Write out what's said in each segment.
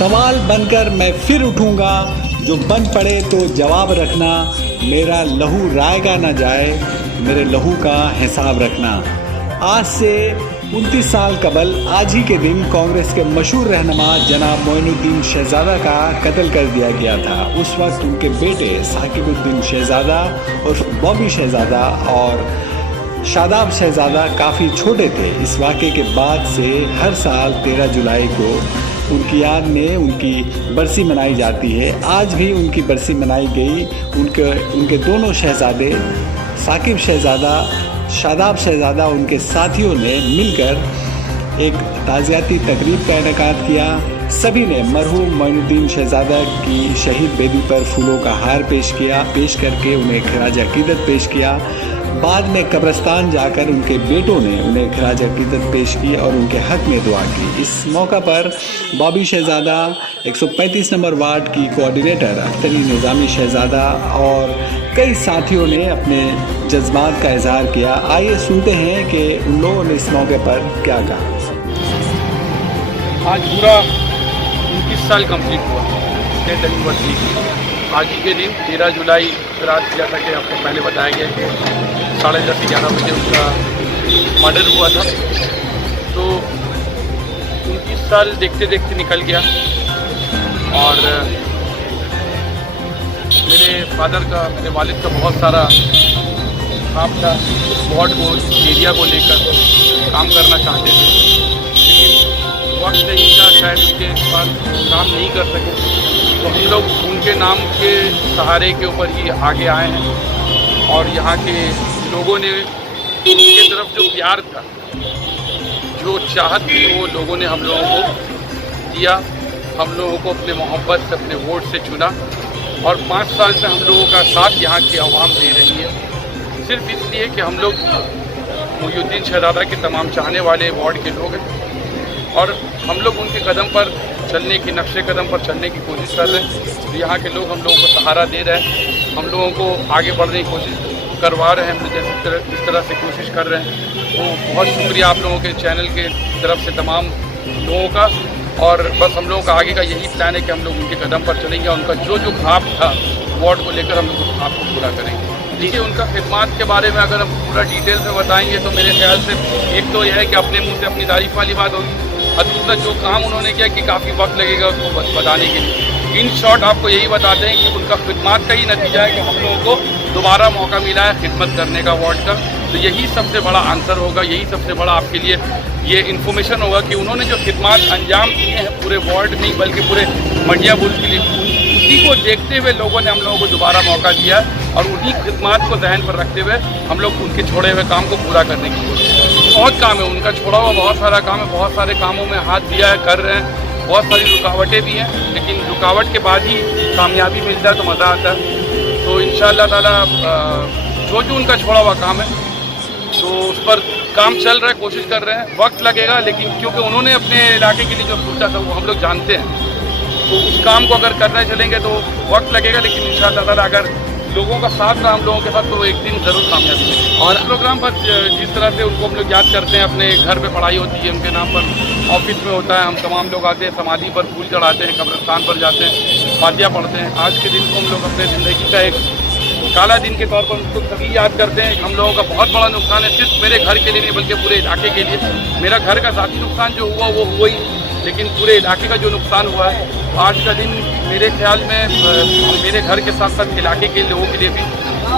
सवाल बनकर मैं फिर उठूंगा, जो बन पड़े तो जवाब रखना। मेरा लहू रायगा ना जाए, मेरे लहू का हिसाब रखना। आज से 29 साल कबल आज ही के दिन कांग्रेस के मशहूर रहनुमा जनाब मोइनुद्दीन शहजादा का कत्ल कर दिया गया था। उस वक्त उनके बेटे साकिबुद्दीन शहजादा और बॉबी शहजादा और शादाब शहजादा काफ़ी छोटे थे। इस वाक़े के बाद से हर साल 13 जुलाई को उनकी याद में उनकी बरसी मनाई जाती है। आज भी उनकी बरसी मनाई गई। उनके दोनों शहजादे साकिब शहजादा, शादाब शहजादा, उनके साथियों ने मिलकर एक ताज़ियाती तकरीब का इनेकाद किया। सभी ने मरहूम मोइनुद्दीन शहजादा की शहीद बेदी पर फूलों का हार पेश करके उन्हें खिराज अकीदत पेश किया। बाद में कब्रिस्तान जाकर उनके बेटों ने उन्हें खिराज अकीदत पेश की और उनके हक में दुआ की। इस मौका पर बॉबी शहजादा, 135 नंबर वार्ड की कोऑर्डिनेटर अख्तरी निज़ामी शहजादा और कई साथियों ने अपने जज्बात का इजहार किया। आइए सुनते हैं कि उन लोगों ने इस मौके पर क्या कहा। आज पूरा 29 साल कंप्लीट हुआ स्टेट एनिवर्सरी की। आज ही के दिन 13 जुलाई रात, जैसा कि आपको पहले बताया गया कि 10:30 11 बजे उनका मर्डर हुआ था। तो 29 साल देखते देखते निकल गया और मेरे वालिद का बहुत सारा काम था। वार्ड को, एरिया को लेकर काम करना चाहते थे, लेकिन वक्त नहीं था, शायद उनके पास काम नहीं कर सके। तो हम लोग उनके नाम के सहारे के ऊपर ही आगे आए हैं और यहाँ के लोगों ने उनके तरफ जो प्यार था, जो चाहत थी, वो लोगों ने हम लोगों को दिया। हम लोगों को अपने मोहब्बत से, अपने वोट से चुना और 5 साल से हम लोगों का साथ यहाँ की आवाम दे रही है, सिर्फ इसलिए कि हम लोग मोइनुद्दीन शहजादा के तमाम चाहने वाले वार्ड के लोग हैं और हम लोग उनके कदम पर चलने की, नक्शे कदम पर चलने की कोशिश कर रहे हैं। तो यहाँ के लोग हम लोगों को सहारा दे रहे हैं, हम लोगों को आगे बढ़ने की कोशिश करवा रहे हैं, हम जैसे इस तरह से कोशिश कर रहे हैं। तो बहुत शुक्रिया आप लोगों के चैनल के तरफ से तमाम लोगों का। और बस हम लोगों का आगे का यही प्लान है कि हम लोग उनके कदम पर चलेंगे। उनका जो जो ख्वाब था वार्ड को लेकर, हम लोग उस ख्वाब को पूरा करेंगे। देखिए, उनका खिदमत के बारे में अगर हम पूरा डिटेल से बताएंगे तो मेरे ख्याल से एक तो यह है कि अपने मुँह से अपनी तारीफ वाली बात होगी, और दूसरा जो काम उन्होंने किया कि काफ़ी वक्त लगेगा उसको बताने के लिए। इन शॉर्ट आपको यही बताते हैं कि उनका खिदमत का ही नतीजा है कि हम लोगों को दोबारा मौका मिला है खिदमत करने का वार्ड का। तो यही सबसे बड़ा आंसर होगा, यही सबसे बड़ा आपके लिए ये इन्फॉर्मेशन होगा कि उन्होंने जो खिदमत अंजाम दिए हैं पूरे वार्ड नहीं बल्कि पूरे मंडिया बुल्स के लिए, उसी को देखते हुए लोगों ने हम लोगों को दोबारा मौका दिया और उन्हीं खिदमत को जहन पर रखते हुए हम लोग उनके छोड़े हुए काम को पूरा करने की कोशिश। बहुत काम है उनका छोड़ा हुआ, बहुत सारा काम है, बहुत सारे कामों में हाथ दिया है, कर रहे हैं। बहुत सारी रुकावटें भी हैं, लेकिन रुकावट के बाद ही कामयाबी मिलता है तो मज़ा आता है। तो इंशाअल्लाह ताला जो जो उनका छोड़ा हुआ काम है तो उस पर काम चल रहा है, कोशिश कर रहे हैं। वक्त लगेगा, लेकिन क्योंकि उन्होंने अपने इलाके के लिए जो सोचा था वो हम लोग जानते हैं, तो उस काम को अगर करने चलेंगे तो वक्त लगेगा, लेकिन इंशाअल्लाह ताला अगर लोगों का साथ रहा हम लोगों के साथ तो एक दिन ज़रूर कामयाबी मिलेगी। और प्रोग्राम पर जिस तरह से उनको हम लोग याद करते हैं, अपने घर पे पढ़ाई होती है उनके नाम पर, ऑफिस में होता है, हम तमाम लोग आते हैं, समाधि पर फूल चढ़ाते हैं, कब्रिस्तान पर जाते हैं, फातिया पढ़ते हैं। आज के दिन को हम लोग अपने ज़िंदगी का एक काला दिन के तौर पर उनको सभी याद करते हैं। हम लोगों का बहुत बड़ा नुकसान है, सिर्फ मेरे घर के लिए नहीं बल्कि पूरे इलाके के लिए। मेरा घर का ज़ाती नुकसान जो हुआ वो हुआ ही, लेकिन पूरे इलाके का जो नुकसान हुआ है, आज का दिन मेरे ख्याल में मेरे घर के साथ साथ इलाके के लोगों के लिए भी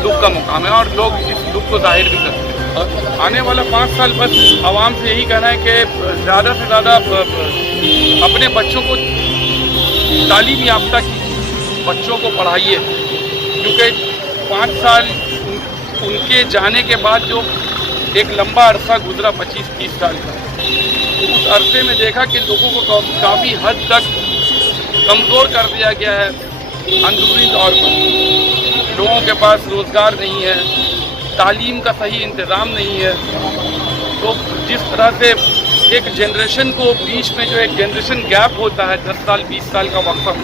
दुख का मुकाम है और लोग इस दुख को जाहिर भी करते हैं। और आने वाला 5 साल बस आवाम से यही कहना है कि ज़्यादा से ज़्यादा अपने बच्चों को तालीम याफ्ता कीजिए, बच्चों को पढ़ाइए, क्योंकि 5 साल उनके जाने के बाद जो एक लंबा अरसा गुजरा 25-30 साल का, उस अरसे में देखा कि लोगों को काफ़ी हद तक कमज़ोर कर दिया गया है अंदरूनी तौर पर। लोगों के पास रोज़गार नहीं है, तालीम का सही इंतज़ाम नहीं है। तो जिस तरह से एक जनरेशन को बीच में जो एक जनरेशन गैप होता है 10 साल 20 साल का वक्फा,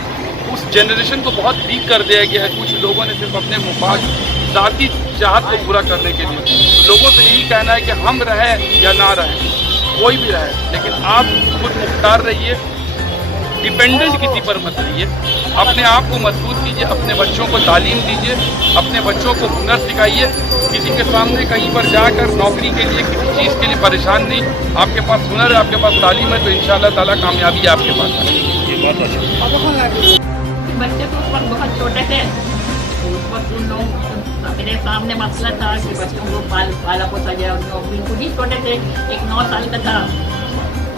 उस जनरेशन को बहुत वीक कर दिया गया है। कुछ लोगों ने सिर्फ अपने मुफाद, ज़ाती चाहत को पूरा करने के लिए लोगों से यही कहना है कि हम रहें या ना रहें, कोई भी रहे, लेकिन आप खुद मुख्तार रहिए, डिपेंडेंट किसी पर मत रहिए, अपने आप को मजबूत कीजिए, अपने बच्चों को तालीम दीजिए, अपने बच्चों को हुनर सिखाइए। किसी के सामने कहीं पर जाकर नौकरी के लिए किसी चीज़ के लिए परेशान नहीं, आपके पास हुनर है, आपके पास तालीम है, तो इंशाअल्लाह ताला कामयाबी आपके पास है। ये बहुत अच्छा। बच्चे तो उस वक्त बहुत छोटे थे, उस वक्त उन लोग मेरे सामने मसला था कि बच्चों को पाला पोसा जाए। उन लोग बिल्कुल ही छोटे थे, एक 9 साल का था,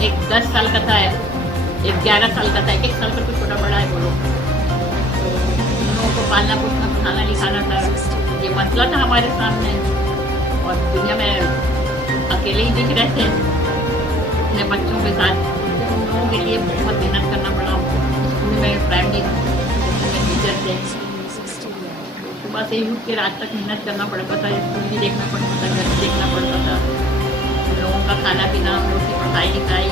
एक 10 साल का था, एक 11 साल का था, एक साल का तो छोटा बड़ा है वो लोग। तो उन लोगों को पालना पोसना पढ़ाना लिखाना था, ये मसला था हमारे सामने। और दुनिया में अकेले ही दिख रहे थे अपने बच्चों के साथ। उन लोगों के लिए बहुत मेहनत करना पड़ा। स्कूल में प्राइमरी में टीचर थे, सुबह से उठ के रात तक मेहनत करना पड़ता था, स्कूल भी देखना पड़ता था, घर भी देखना पड़ता था, उन लोगों का खाना पीना, उन लोगों की पढ़ाई लिखाई,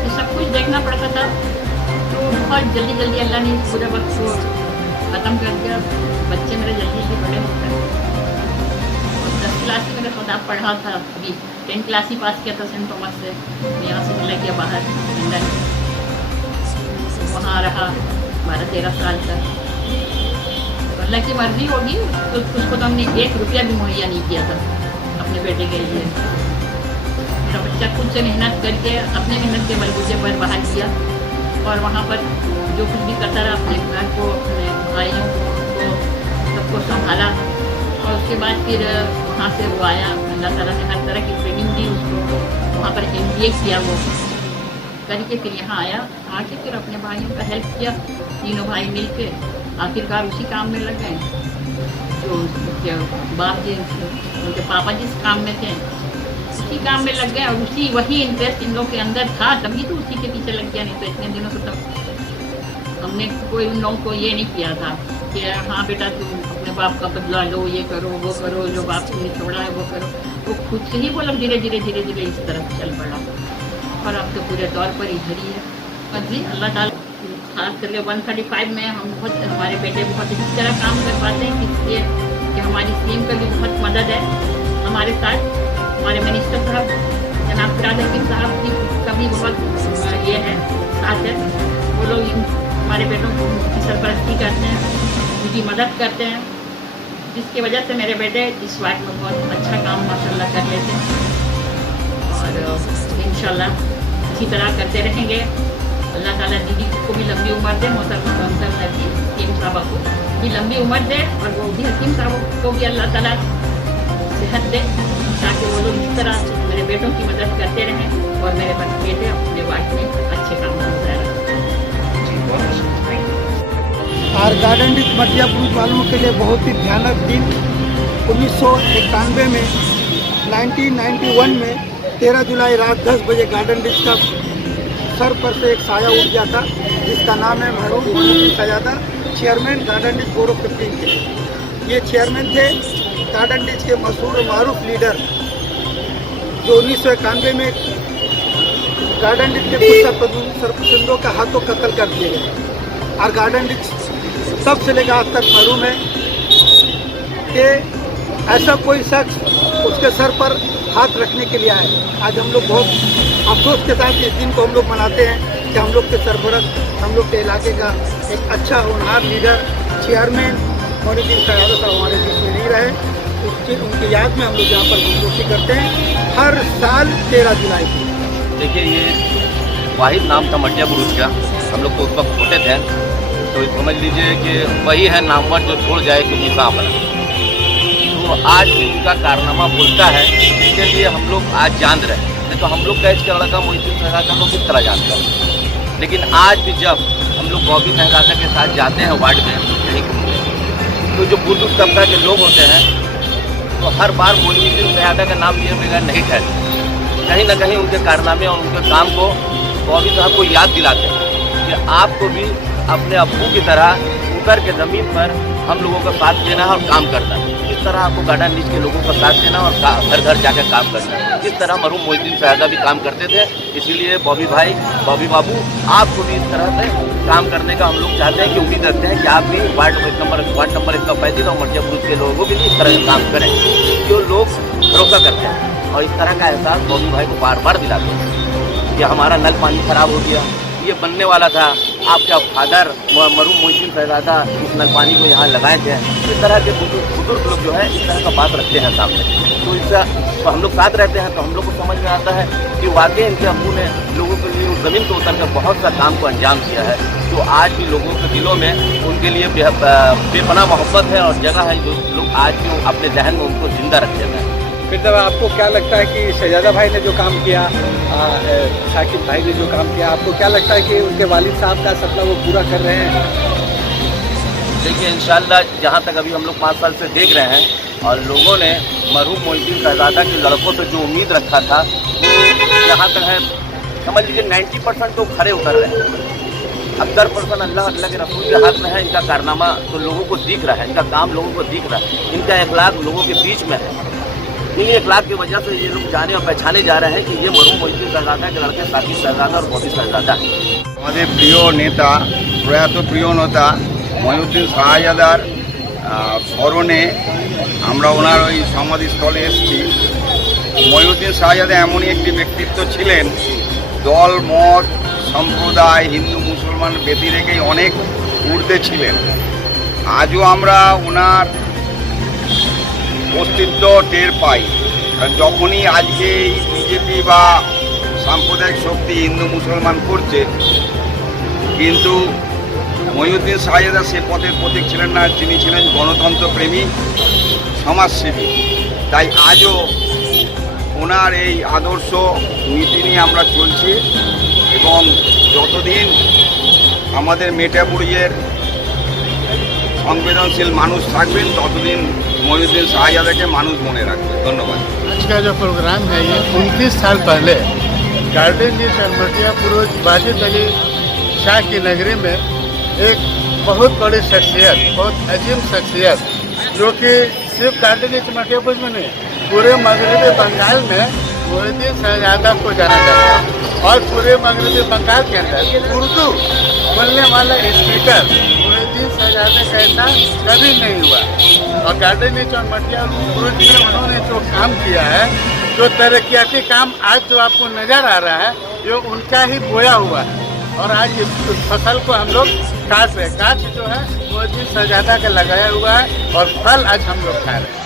ये सब कुछ देखना पड़ता था। तो बहुत जल्दी जल्दी अल्लाह ने पूरे वक्त को ख़त्म कर दिया। बच्चे मेरे जल्दी जल्दी बड़े हो गए। और 10 क्लास ही मेरा खुदा पढ़ा था, अभी 10 क्लास ही पास किया था सेंट थॉमस से। यहाँ से चला गया बाहर लंदन, वहाँ रहा 12-13 साल तक। अल्लाह की मर्जी होगी तो उसको तो हमने 1 रुपया भी मुहैया नहीं किया था अपने बेटे के लिए। मेरा बच्चा खुद से मेहनत करके अपने मेहनत के बलबूते पर बाहर किया और वहाँ पर जो कुछ भी करता रहा, अपने घर को, अपने भाइयों को, सबको संभाला। और उसके बाद फिर वहाँ से वो आया, अल्लाह ताला ने हर तरह की ट्रेनिंग दी उसको। वहाँ पर MBA किया वो करके, फिर यहाँ आया, आके फिर अपने भाइयों का हेल्प किया। तीनों भाई मिल के आखिरकार उसी काम में लग गए जो उनके बाप जी, उनके पापा जिस काम में थे उसी काम में लग गए। और वही इंटरेस्ट इन लोग के अंदर था, तभी तो उसी के पीछे लग गया। नहीं तो इतने दिनों से तब हमने कोई उन लोगों को ये नहीं किया था कि हाँ बेटा तुम अपने बाप का बदला लो, ये करो वो करो, जो बाप ने छोड़ा है वो करो। वो खुद से ही वो लोग धीरे धीरे इस तरफ चल पड़ा। और अब तो पूरे तौर पर इधर ही है। और जी अल्लाह ताला खास करके 135 में हम बहुत, हमारे बेटे बहुत इस तरह काम कर पाते हैं इसलिए कि हमारी टीम का भी बहुत मदद है हमारे साथ। हमारे मिनिस्टर साहब जनाब फिराद हकीम साहब का भी बहुत ये है, साथ है। वो लोग हमारे बेटों की सरपरस्ती करते हैं, उनकी मदद करते हैं, जिसकी वजह से मेरे बेटे इस वार्ड में बहुत अच्छा काम माशाल्लाह कर लेते हैं। और इंशाल्लाह इसी तरह करते रहेंगे। अल्लाह ताला दीदी को भी लंबी उम्र दे, मोहतरमा काउंसिलर हकीम साहबा को भी लंबी उम्र दे, और वो भी हकीम साहब को भी अल्लाह ताला सेहत दे, ताकि वो लोग इस तरह मेरे बेटों की मदद करते रहें और मेरे बेटे अपने वार्ड में अच्छे काम करते रहें। और गार्डन डिस्क मटिया पुरुष वालों के लिए बहुत ही भयानक दिन 1991 में 1991 में 13 जुलाई रात 10 बजे गार्डन डिस्क का सर पर से एक साया उठ गया था, जिसका नाम है महरूम सयादा, chairman garden disk board of 15 के। ये चेयरमैन थे गार्डन डिस्क के मशहूर और मारूफ लीडर, जो 1991 में गार्डन डिस्क के कुछ सरपंचों का हाथों कत्ल कर दिए गए। और गार्डन डिस्क तब से लेकर आज तक महरूम है कि ऐसा कोई शख्स उसके सर पर हाथ रखने के लिए आए। आज हम लोग बहुत अफसोस के साथ इस दिन को हम लोग मनाते हैं कि हम लोग के सरबरस्त, हम लोग के इलाके का एक अच्छा होनहार लीडर चेयरमैन मोनुद्दीन सयादा साहब हमारे बीच में नहीं रहे। उनकी याद में हम लोग यहाँ पर गुमशुदगी करते हैं हर साल 13 जुलाई को। देखिए, ये वाहिद नाम था मटिया बुरुज का। हम लोग तो उस वक्त छोटे थे, तो समझ लीजिए कि वही है नामवर जो छोड़ जाए कि निशान बना। तो आज भी उनका कारनामा बोलता है, इसके लिए हम लोग आज जान रहे हैं। नहीं तो हम लोग कैच का लड़का मोहिद्दीन सहगाका को किस तरह जानता है। लेकिन आज भी जब हम लोग बॉबी सहगाका के साथ जाते हैं वार्ड में कहीं घूमने, तो जो बुजुर्ग तबका के लोग होते हैं तो हर बार मोहिद्दीन सहगाका का नाम लिए बगैर नहीं ठहरते। कहीं ना कहीं उनके कारनामे और उनके काम को बॉबी साहब को याद दिलाते हैं कि आपको भी अपने अब्बू की तरह उतर के ज़मीन पर हम लोगों का साथ देना है और काम करना है। इस तरह आपको गार्डन डिस्क के लोगों का साथ देना और घर घर जाकर काम करना है। इस तरह मरहूम मोहिद्दीन सयादा भी काम करते थे। इसीलिए बॉबी भाई, बॉबी बाबू, आपको भी इस तरह से काम करने का हम लोग चाहते हैं कि उम्मीद रखते हैं कि आप भी वार्ड नंबर 135 और मटिया बुरुज के लोगों के लिए इस तरह का काम करें जो लोग भरोसा करते हैं। और इस तरह का एहसास बॉबी भाई को बार बार दिलाते हैं कि हमारा नल पानी खराब हो गया, ये बनने वाला था, आपके फादर मरूम मोहिउद्दीन शहजादा इस नलपानी को यहाँ लगाए थे। इस तरह के बुजुर्ग लोग जो है इस तरह का बात रखते हैं सामने, तो इससे तो हम लोग साथ रहते हैं तो हम लोग को समझ में आता है कि वाकई इनके अब्बू ने लोगों के लिए उस ज़मीन पर उतर कर बहुत सा काम को अंजाम किया है, जो आज भी लोगों के दिलों में उनके लिए बेपनाह मोहब्बत है और जगह है, जो लोग आज भी अपने जहन में उनको जिंदा रखते हैं। फिर जब आपको क्या लगता है कि शहजादा भाई ने जो काम किया, साकिब भाई ने जो काम किया, आपको क्या लगता है कि उनके वालिद साहब का सपना वो पूरा कर रहे हैं? देखिए इंशाल्लाह जहाँ तक अभी हम लोग 5 साल से देख रहे हैं और लोगों ने मरहूम मोहिउद्दीन शहजादा के लड़कों से जो उम्मीद रखा था वो यहाँ तक है, समझ लीजिए 90% तो खरे उतर रहे हैं। अब 10% अल्लाह के रसूल के हाथ में है। इनका कारनामा तो लोगों को दिख रहा है, इनका काम लोगों को दिख रहा है, इनका अखलाक लोगों के बीच में है। इन्हीं अखलाक की वजह से ये लोग जाने और पहचाने जा रहे हैं कि ये मरहूम मोहिउद्दीन शहजादा के लड़के साकिब शहजादा और मोदी शहजादा हैं। আমাদের প্রিয় নেতা, প্রয়াত প্রিয় নেতা মহিউদ্দিন শাহজাদার স্মরণে আমরা ওনার ওই সমাধিস্থলে এসেছি। মহিউদ্দিন শাহজাদা এমনই একটি ব্যক্তিত্ব ছিলেন, দল মত সম্প্রদায় হিন্দু মুসলমান ব্যতি রেখেই অনেক ঊর্ধ্বে ছিলেন। আজও আমরা ওনার অস্তিত্ব টের পাই, কারণ যখনই আজকে এই বিজেপি বা সাম্প্রদায়িক শক্তি হিন্দু মুসলমান করছে, কিন্তু মহিউদ্দিন শাহজাদা সে পথের প্রতীক ছিলেন না, যিনি ছিলেন গণতন্ত্র প্রেমী সমাজসেবী। তাই আজও ওনার এই আদর্শ নীতি নিয়ে আমরা চলছি এবং যতদিন আমাদের মেটাপুরের সংবেদনশীল মানুষ থাকবেন ততদিন মহিউদ্দিন শাহজাদাকে মানুষ মনে রাখবে। ধন্যবাদ। आज का जो प्रोग्राम है ये 29 साल पहले गार्डन जी चरमटिया पुरुष वाजिद अली शाह की नगरी में एक बहुत बड़ी शख्सियत, बहुत अजीम शख्सियत, जो कि सिर्फ गार्डन जी चरमटिया पुरुष में नहीं पूरे मगरबी बंगाल में मोहिउद्दीन शहजादा को जाना जाता है और पूरे मगरबी बंगाल के अंदर उर्दू बोलने वाला स्पीकर मोहिउद्दीन शहजादा का ऐसा कभी नहीं हुआ। और गार्डन जी चरमटिया पुरुष में उन्होंने जो काम किया है, जो तरक्याती काम आज जो आपको नज़र आ रहा है, ये उनका ही बोया हुआ है। और आज इस फसल को हम लोग काट रहे हैं। काट जो है मोहिउद्दीन शहजादा का लगाया हुआ है और फल आज हम लोग खा रहे हैं।